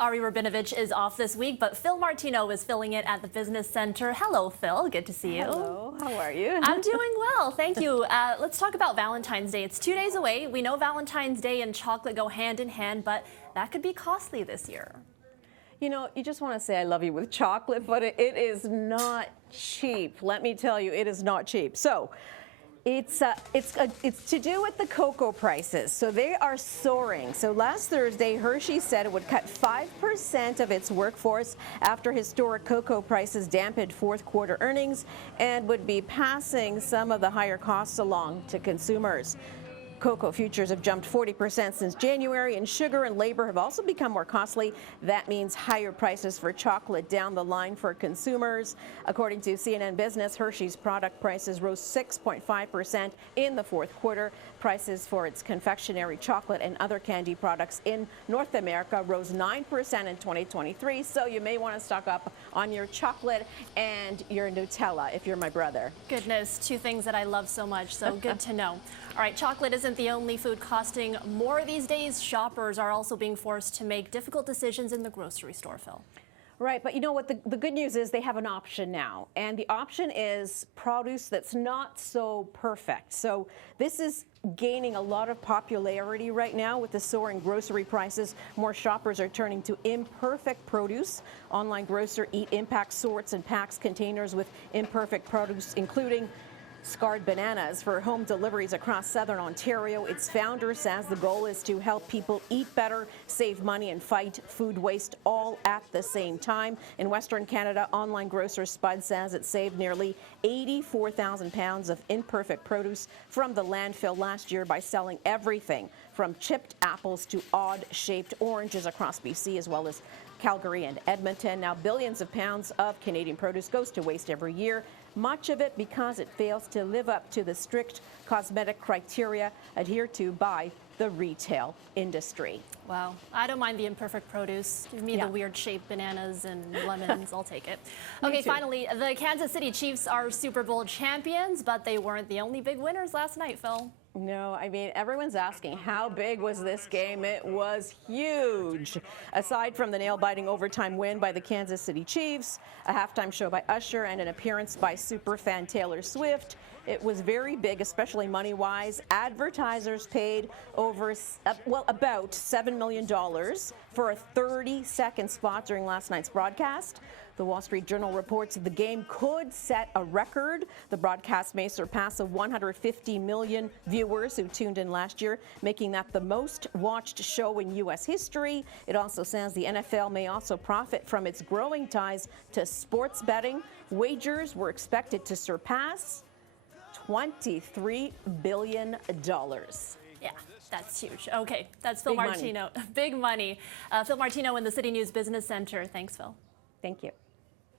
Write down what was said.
Ari Rabinovich is off this week, but Fil Martino is filling it at the Business Center. Hello, Phil. Good to see you. Hello. How are you? I'm doing well, thank you. Let's talk about Valentine's Day. It's 2 days away. We know Valentine's Day and chocolate go hand in hand, but that could be costly this year. You know, you just want to say I love you with chocolate, but it is not cheap. Let me tell you, it is not cheap. So it's to do with the cocoa prices. So they are soaring. So last Thursday, Hershey said it would cut 5% of its workforce after historic cocoa prices dampened fourth quarter earnings and would be passing some of the higher costs along to consumers. Cocoa futures have jumped 40% since January, and sugar and labor have also become more costly. That means higher prices for chocolate down the line for consumers. According to CNN Business, Hershey's product prices rose 6.5% in the fourth quarter. Prices for its confectionery, chocolate, and other candy products in North America rose 9% in 2023. So you may want to stock up on your chocolate and your Nutella if you're my brother. Goodness, two things that I love so much, so good to know. All right, chocolate isn't the only food costing more these days. Shoppers are also being forced to make difficult decisions in the grocery store, Phil. Right, but you know what? The good news is they have an option now, and the option is produce that's not so perfect. So this is gaining a lot of popularity right now with the soaring grocery prices. More shoppers are turning to imperfect produce. Online grocer Eat Impact sorts and packs containers with imperfect produce, including scarred bananas for home deliveries across southern Ontario. Its founder says the goal is to help people eat better, save money, and fight food waste all at the same time. In Western Canada, online grocer Spud says it saved nearly 84,000 pounds of imperfect produce from the landfill last year by selling everything from chipped apples to odd-shaped oranges across BC, as well as Calgary and Edmonton. Now, billions of pounds of Canadian produce goes to waste every year, much of it because it fails to live up to the strict cosmetic criteria adhered to by the retail industry. Wow. I don't mind the imperfect produce. Give me the weird shaped bananas and lemons. I'll take it. Okay, finally, the Kansas City Chiefs are Super Bowl champions, but they weren't the only big winners last night, Phil. No, I mean, everyone's asking, how big was this game? It was huge. Aside from the nail-biting overtime win by the Kansas City Chiefs, a halftime show by Usher, and an appearance by superfan Taylor Swift, it was very big, especially money-wise. Advertisers paid over, about $7 million for a 30-second spot during last night's broadcast. The Wall Street Journal reports that the game could set a record. The broadcast may surpass the 150 million viewers who tuned in last year, making that the most watched show in U.S. history. It also says the NFL may also profit from its growing ties to sports betting. Wagers were expected to surpass $23 billion. Yeah, that's huge. Okay, that's Fil Big Martino. Money. Big money. Fil Martino in the CityNews Business Center. Thanks, Phil. Thank you.